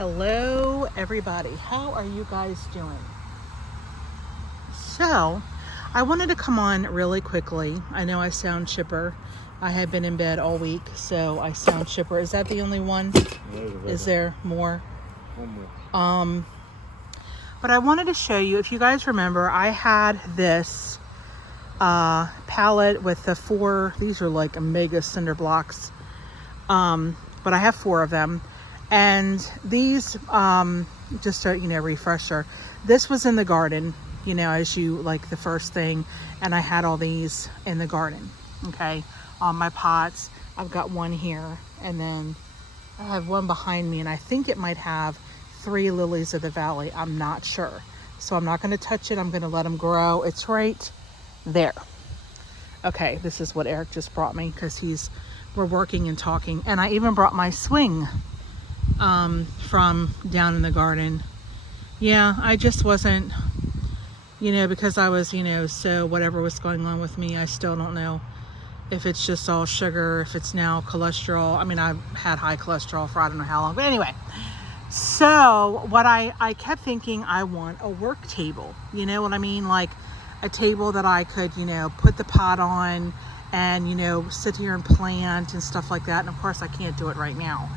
Hello everybody, how are you guys doing? So I wanted to come on really quickly. I know I sound chipper. I have been in bed all week, so I sound chipper. Is that the only one? Is there more? One more. But I wanted to show you, if you guys remember, I had this palette with the four, these are like mega cinder blocks, but I have four of them. And these, just a refresher, this was in the garden, as you like the first thing, and I had all these in the garden. Okay, my pots, I've got one here, and then I have one behind me, and I think it might have 3 lilies of the valley. I'm not sure, so I'm not going to touch it. I'm going to let them grow. It's right there. Okay, this is what Eric just brought me because we're working and talking, and I even brought my swing from down in the garden. Yeah, I just wasn't, because I was, so whatever was going on with me, I still don't know if it's just all sugar, if it's now cholesterol. I mean, I've had high cholesterol for I don't know how long, but anyway. So what I kept thinking, I want a work table, you know what I mean? Like a table that I could, put the pot on and, sit here and plant and stuff like that. And of course I can't do it right now.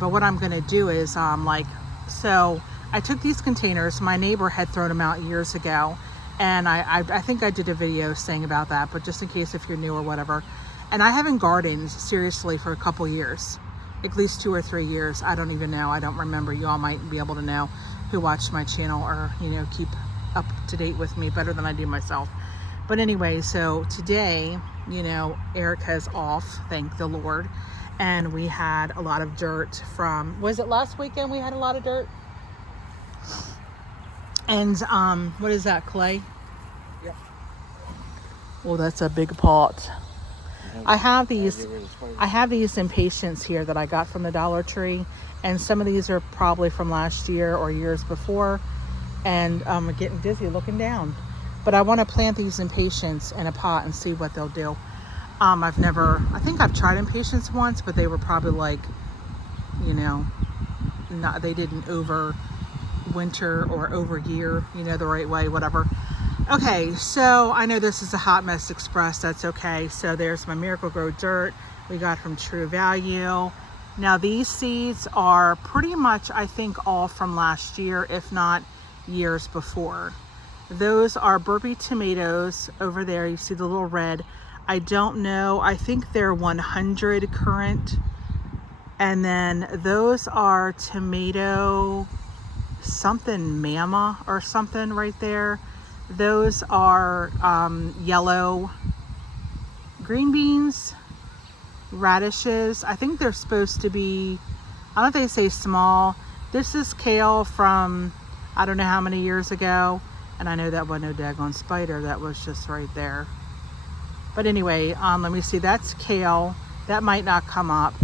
But what I'm going to do is, so I took these containers. My neighbor had thrown them out years ago. And I think I did a video saying about that, but just in case if you're new or whatever. And I haven't gardened seriously for a couple years, at least 2 or 3 years. I don't even know. I don't remember. You all might be able to know who watched my channel or, keep up to date with me better than I do myself. But anyway, so today, Eric has off, thank the Lord. And we had a lot of dirt from, was it last weekend we had a lot of dirt? And what is that, clay? Yep. Well, that's a big pot. I have these impatiens here that I got from the Dollar Tree, and some of these are probably from last year or years before, and I'm getting dizzy looking down. But I want to plant these impatiens in a pot and see what they'll do. I think I've tried impatiens once, but they were probably like, they didn't over winter or over year, the right way, whatever. Okay, so I know this is a Hot Mess Express. That's okay. So there's my Miracle-Gro dirt we got from True Value. Now these seeds are pretty much, I think, all from last year, if not years before. Those are Burpee tomatoes over there. You see the little red. I don't know. I think they're 100 current. And then those are tomato something mama or something right there. Those are yellow green beans, radishes. I think they're supposed to be, I don't know if they say small. This is kale from I don't know how many years ago. And I know that wasn't no daggone spider. That was just right there. But anyway, let me see. That's kale. That might not come up.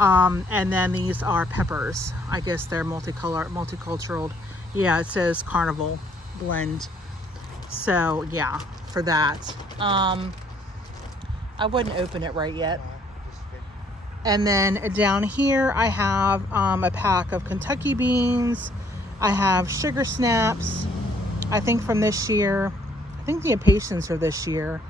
And then these are peppers. I guess they're multicultural. Yeah, it says Carnival blend. So yeah, for that. I wouldn't open it right yet. And then down here I have a pack of Kentucky beans. I have sugar snaps, I think from this year. I think the impatiens are this year.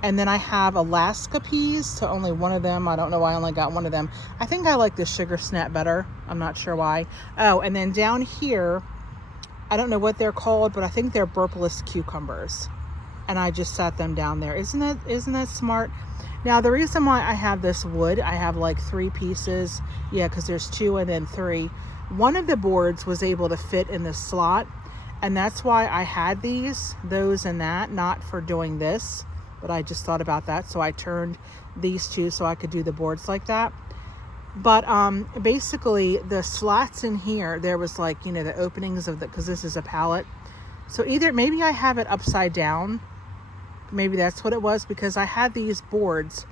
And then I have Alaska peas, so only one of them. I don't know why I only got one of them. I think I like the sugar snap better. I'm not sure why. Oh, and then down here, I don't know what they're called, but I think they're burpless cucumbers. And I just set them down there. Isn't that smart? Now, the reason why I have this wood, I have like 3 pieces. Yeah, because there's 2 and then 3. One of the boards was able to fit in the slot. And that's why I had those and that, not for doing this. But I just thought about that, so I turned these 2 so I could do the boards like that. But basically the slots in here, there was like, the openings of because this is a pallet. So maybe I have it upside down. Maybe that's what it was, because I had these boards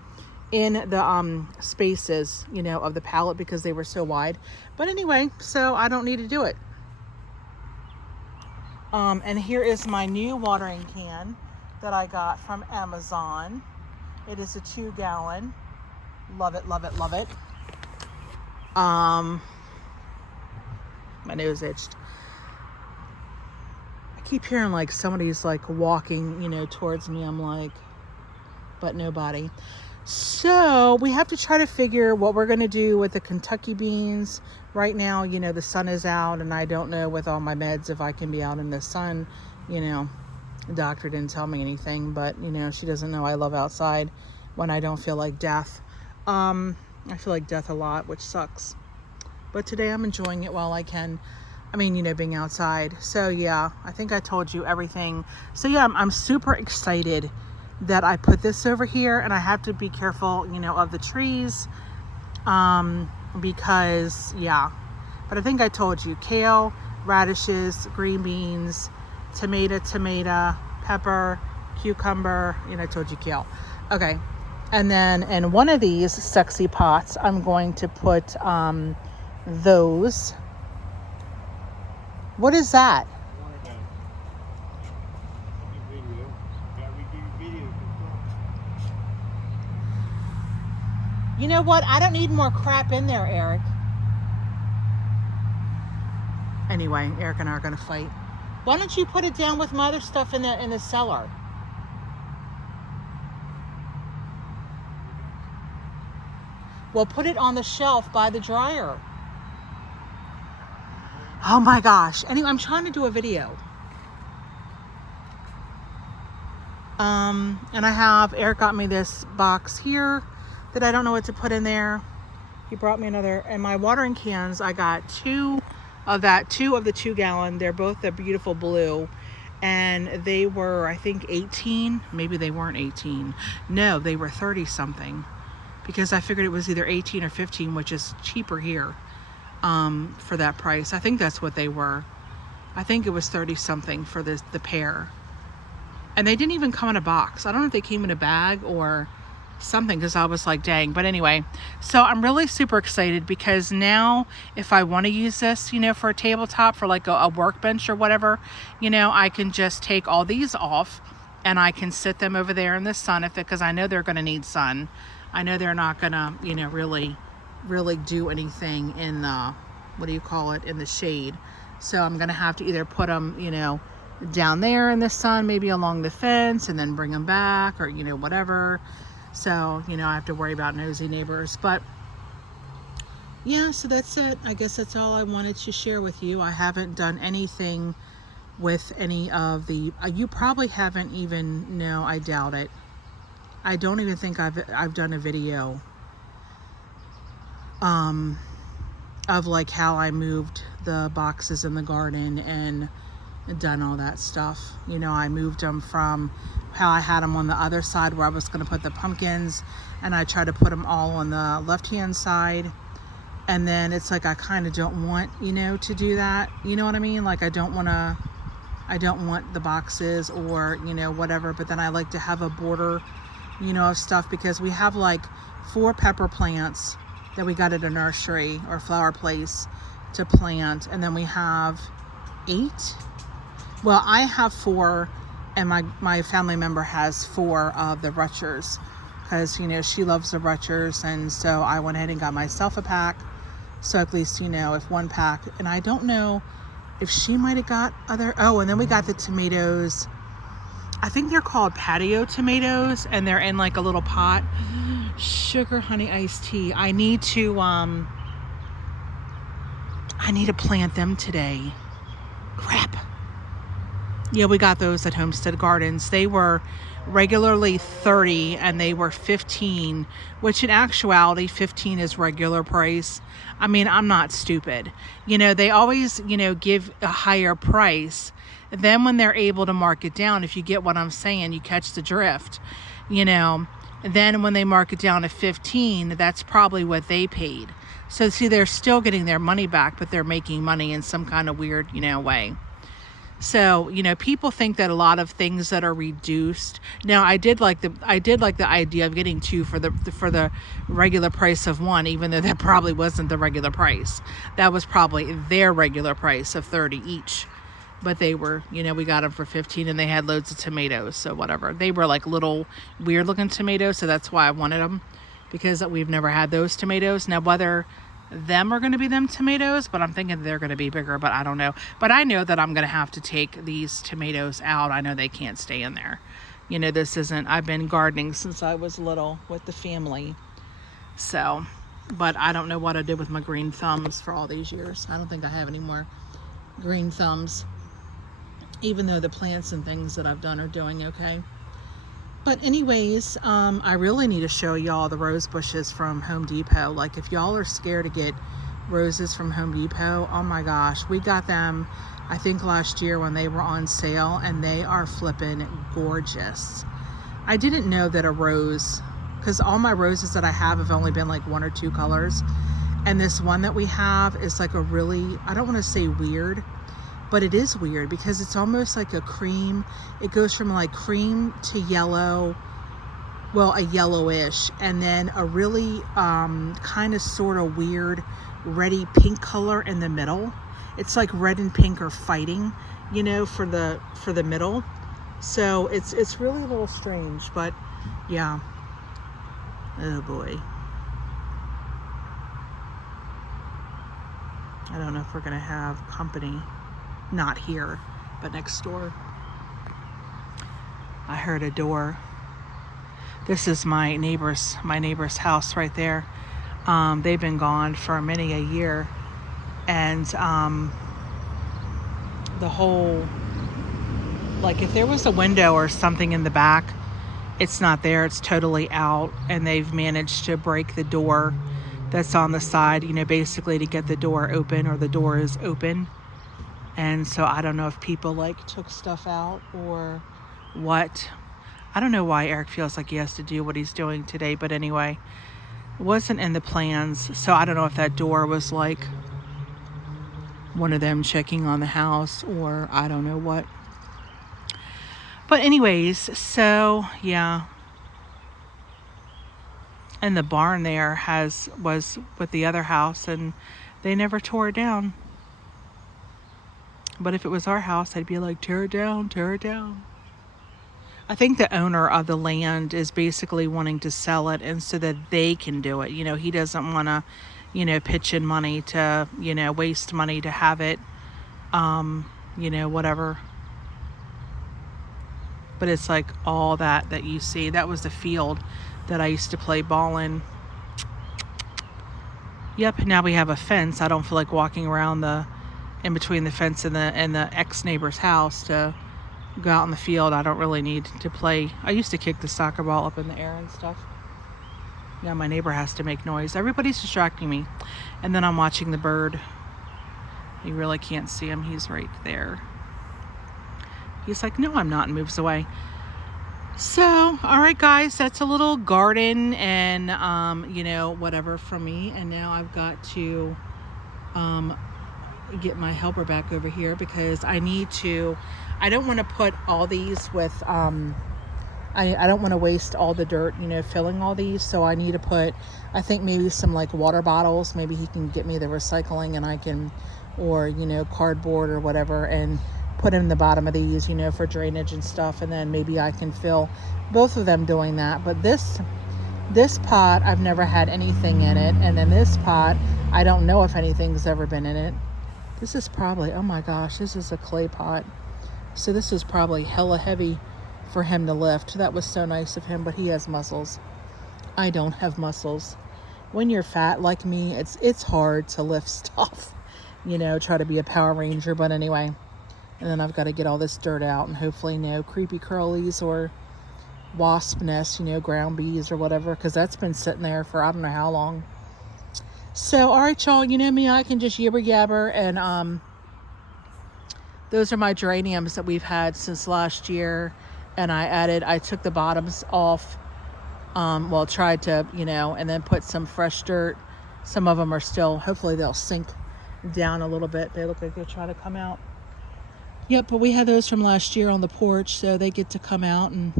in the spaces, of the pallet because they were so wide. But anyway, so I don't need to do it. And here is my new watering can that I got from Amazon. It is a 2-gallon. Love it, love it, love it. My nose itched. I keep hearing like somebody's like walking, you know, towards me. I'm like, but nobody. So we have to try to figure what we're going to do with the Kentucky beans. Right now, you know, the sun is out and I don't know with all my meds if I can be out in the sun. You know, the doctor didn't tell me anything, but you know, she doesn't know I love outside when I don't feel like death. I feel like death a lot, which sucks. But today I'm enjoying it while I can. I mean, you know, being outside. So yeah, I think I told you everything. So yeah, I'm super excited that I put this over here, and I have to be careful, you know, of the trees, because yeah, but I think I told you kale, radishes, green beans, tomato, pepper, cucumber, and I told you kale. Okay. And then in one of these sexy pots, I'm going to put those. What is that? You know what? I don't need more crap in there, Eric. Anyway, Eric and I are going to fight. Why don't you put it down with my other stuff in the cellar? Well, put it on the shelf by the dryer. Oh my gosh. Anyway, I'm trying to do a video. And Eric got me this box here that I don't know what to put in there. He brought me another, and my watering cans, I got two of the 2 gallon. They're both the beautiful blue, and they were, I think, 18. Maybe they weren't 18. No, they were 30 something, because I figured it was either 18 or 15, which is cheaper here, for that price. I think that's what they were. I think it was 30 something for the pair. And they didn't even come in a box. I don't know if they came in a bag or something, because I was like, dang. But anyway, so I'm really super excited, because now if I want to use this, you know, for a tabletop, for like a workbench or whatever, you know, I can just take all these off and I can sit them over there in the sun, because I know they're going to need sun. I know they're not going to, you know, really do anything in the, what do you call it, in the shade. So I'm going to have to either put them, you know, down there in the sun, maybe along the fence, and then bring them back, or, you know, whatever. So, you know, I have to worry about nosy neighbors. But yeah, so that's it. I guess that's all I wanted to share with you. I haven't done anything with any of the, you probably haven't even, no, I doubt it. I don't even think I've done a video of like how I moved the boxes in the garden and done all that stuff. You know, I moved them from how I had them on the other side where I was going to put the pumpkins, and I tried to put them all on the left hand side, and then it's like I kind of don't want, you know, to do that, you know what I mean? Like I don't want the boxes, or, you know, whatever, but then I like to have a border, you know, of stuff, because we have like 4 pepper plants that we got at a nursery or flower place to plant, and then we have 8. Well, I have 4, and my family member has 4 of the Rutgers, because, you know, she loves the Rutgers, and so I went ahead and got myself a pack, so at least, you know, if one pack, and I don't know if she might have got other, oh, and then we got the tomatoes. I think they're called patio tomatoes, and they're in like a little pot. Sugar honey iced tea. I need to plant them today. Crap. Yeah, we got those at Homestead Gardens. They were regularly 30 and they were 15, which in actuality 15 is regular price. I mean, I'm not stupid. You know, they always, you know, give a higher price. Then when they're able to mark it down, if you get what I'm saying, you catch the drift, you know, then when they mark it down to 15, that's probably what they paid. So see, they're still getting their money back, but they're making money in some kind of weird, you know, way. So, you know, people think that a lot of things that are reduced. Now, I did like the idea of getting 2 for the regular price of 1, even though that probably wasn't the regular price. That was probably their regular price of 30 each. But they were, you know, we got them for 15, and they had loads of tomatoes. So whatever. They were like little weird looking tomatoes. So that's why I wanted them, because we've never had those tomatoes. Now, whether them are going to be them tomatoes, but I'm thinking they're going to be bigger, but I don't know. But I know that I'm going to have to take these tomatoes out. I know they can't stay in there. You know, this isn't, I've been gardening since I was little with the family. So, but I don't know what I did with my green thumbs for all these years. I don't think I have any more green thumbs, even though the plants and things that I've done are doing okay. But anyways, I really need to show y'all the rose bushes from Home Depot. Like, if y'all are scared to get roses from Home Depot, oh my gosh, we got them, I think last year when they were on sale, and they are flipping gorgeous. I didn't know that a rose, because all my roses that I have only been like 1 or 2 colors. And this one that we have is like a really, I don't want to say weird, but it is weird because it's almost like a cream. It goes from like cream to yellow, well, a yellowish, and then a really kind of sort of weird reddy pink color in the middle. It's like red and pink are fighting, you know, for the middle. So it's really a little strange, but yeah. Oh boy. I don't know if we're gonna have company. Not here, but next door. I heard a door. This is my neighbor's house right there. They've been gone for many a year, and the whole, like, if there was a window or something in the back, it's not there. It's totally out, and they've managed to break the door that's on the side, you know, basically to get the door open, or the door is open. And so I don't know if people like took stuff out or what. I don't know why Eric feels like he has to do what he's doing today, but anyway, it wasn't in the plans. So I don't know if that door was like one of them checking on the house, or I don't know what. But anyways, so yeah. And the barn there was with the other house, and they never tore it down. But if it was our house, I'd be like, tear it down, tear it down. I think the owner of the land is basically wanting to sell it, and so that they can do it. You know, he doesn't want to, you know, pitch in money to, you know, waste money to have it, you know, whatever. But it's like all that you see. That was the field that I used to play ball in. Yep, now we have a fence. I don't feel like walking around in between the fence and the ex-neighbor's house to go out in the field. I don't really need to play. I used to kick the soccer ball up in the air and stuff. Yeah, my neighbor has to make noise. Everybody's distracting me. And then I'm watching the bird. You really can't see him. He's right there. He's like, no, I'm not, and moves away. So, all right, guys, that's a little garden and, you know, whatever from me. And now I've got to get my helper back over here because I don't want to put all these with, I don't want to waste all the dirt, you know, filling all these. So I need to put, I think maybe some like water bottles. Maybe he can get me the recycling, and I can, or, you know, cardboard or whatever, and put in the bottom of these, you know, for drainage and stuff. And then maybe I can fill both of them doing that. But this pot, I've never had anything in it. And then this pot, I don't know if anything's ever been in it. This is probably, oh my gosh, this is a clay pot. So this is probably hella heavy for him to lift. That was so nice of him, but he has muscles. I don't have muscles. When you're fat like me, it's hard to lift stuff, you know, try to be a Power Ranger. But anyway, and then I've got to get all this dirt out, and hopefully no creepy curlies or wasp nests, you know, ground bees or whatever, because that's been sitting there for I don't know how long. So, all right, y'all, you know me, I can just yibber yabber. And those are my geraniums that we've had since last year. And I took the bottoms off, well, tried to, you know, and then put some fresh dirt. Some of them are still, hopefully they'll sink down a little bit. They look like they're trying to come out. Yep, but we had those from last year on the porch, so they get to come out and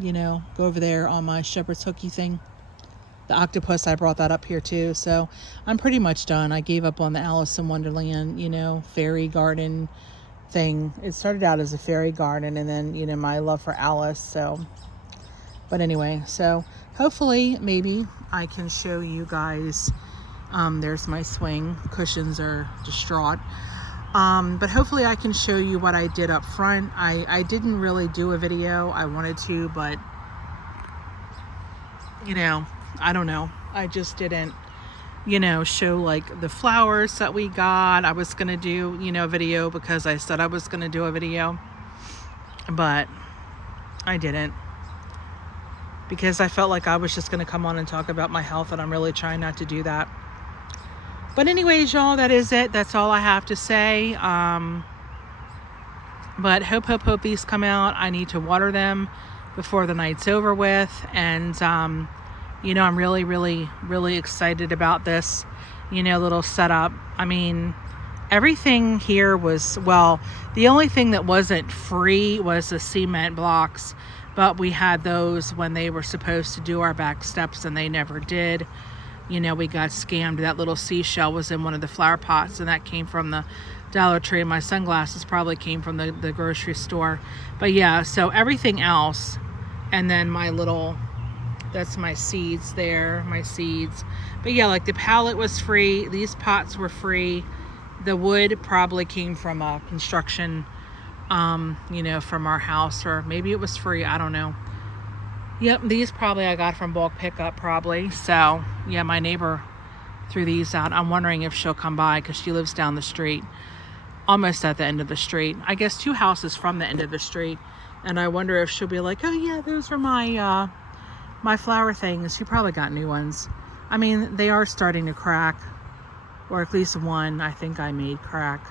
you know, go over there on my shepherd's hooky thing. The octopus, I brought that up here too. So I'm pretty much done. I gave up on the Alice in Wonderland, you know, fairy garden thing. It started out as a fairy garden, and then, you know, my love for Alice. So But anyway, so hopefully maybe I can show you guys. There's my swing. Cushions are distraught. But hopefully I can show you what I did up front. I didn't really do a video. I wanted to, but you know, I don't know. I just didn't, you know, show like the flowers that we got. I was going to do, you know, a video because I said I was going to do a video, but I didn't, because I felt like I was just going to come on and talk about my health, and I'm really trying not to do that. But anyways, y'all, that is it. That's all I have to say. But hope these come out. I need to water them before the night's over with. And, you know, I'm really excited about this, you know, little setup. I mean, everything here was, well, the only thing that wasn't free was the cement blocks. But we had those when they were supposed to do our back steps, and they never did. You know, we got scammed. That little seashell was in one of the flower pots, and that came from the Dollar Tree. My sunglasses probably came from the grocery store. But yeah, so everything else, and then my little, that's my seeds there, my seeds. But yeah, like the pallet was free. These pots were free. The wood probably came from a construction, you know, from our house, or maybe it was free. I don't know. Yep, these probably I got from bulk pickup probably. So yeah, my neighbor threw these out. I'm wondering if she'll come by, because she lives down the street, almost at the end of the street. I guess 2 houses from the end of the street. And I wonder if she'll be like, oh yeah, those are my my flower things. She probably got new ones. I mean, they are starting to crack, or at least one I think I made crack.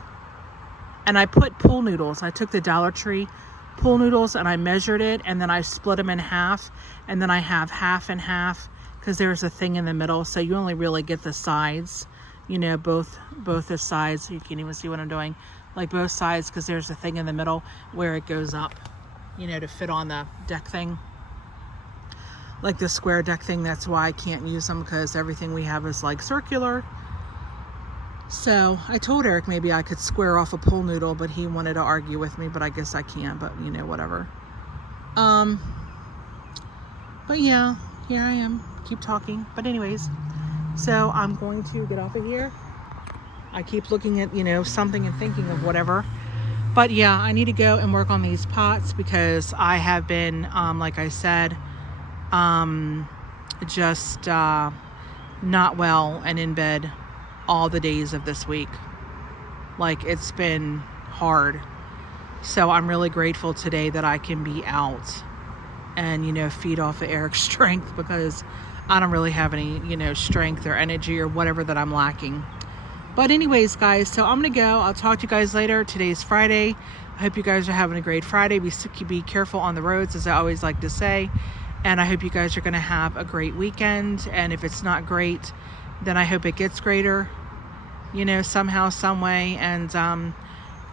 And I put pool noodles. I took the Dollar Tree pool noodles and I measured it, and then I split them in half, and then I have half and half, because there's a thing in the middle, so you only really get the sides, you know, both the sides. You can't even see what I'm doing, like both sides, because there's a thing in the middle where it goes up, you know, to fit on the deck thing, like the square deck thing. That's why I can't use them, because everything we have is like circular. So I told Eric maybe I could square off a pool noodle, but he wanted to argue with me, but I guess I can't, but you know, whatever. But yeah, here I am, keep talking. But anyways, so I'm going to get off of here. I keep looking at, you know, something and thinking of whatever. But yeah, I need to go and work on these pots, because I have been, like I said, just not well and in bed all the days of this week. Like, it's been hard. So I'm really grateful today that I can be out and, you know, feed off of Eric's strength, because I don't really have any, you know, strength or energy or whatever that I'm lacking. But anyways, guys, so I'm gonna go. I'll talk to you guys later. Today's Friday. I hope you guys are having a great Friday. Be careful on the roads, as I always like to say. And I hope you guys are gonna have a great weekend. And if it's not great, then I hope it gets greater, you know, somehow, some way. And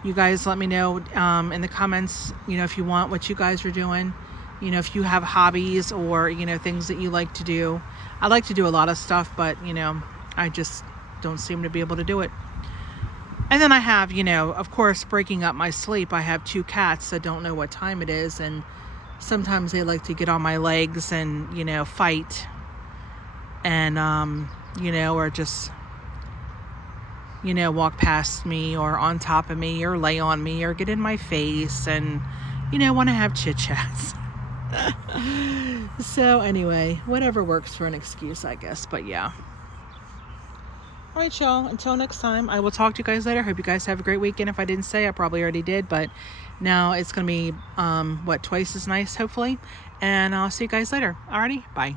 you guys let me know in the comments, you know, if you want, what you guys are doing, you know, if you have hobbies or, you know, things that you like to do. I like to do a lot of stuff, but, you know, I just don't seem to be able to do it. And then I have, you know, of course, breaking up my sleep. I have 2 cats that don't know what time it is, and sometimes they like to get on my legs and, you know, fight, and you know, or just, you know, walk past me or on top of me or lay on me or get in my face and, you know, want to have chit chats. So anyway, whatever works for an excuse, I guess. But yeah. All right, y'all, until next time, I will talk to you guys later. Hope you guys have a great weekend. If I didn't say, I probably already did, but now it's going to be, twice as nice, hopefully. And I'll see you guys later. Alrighty, bye.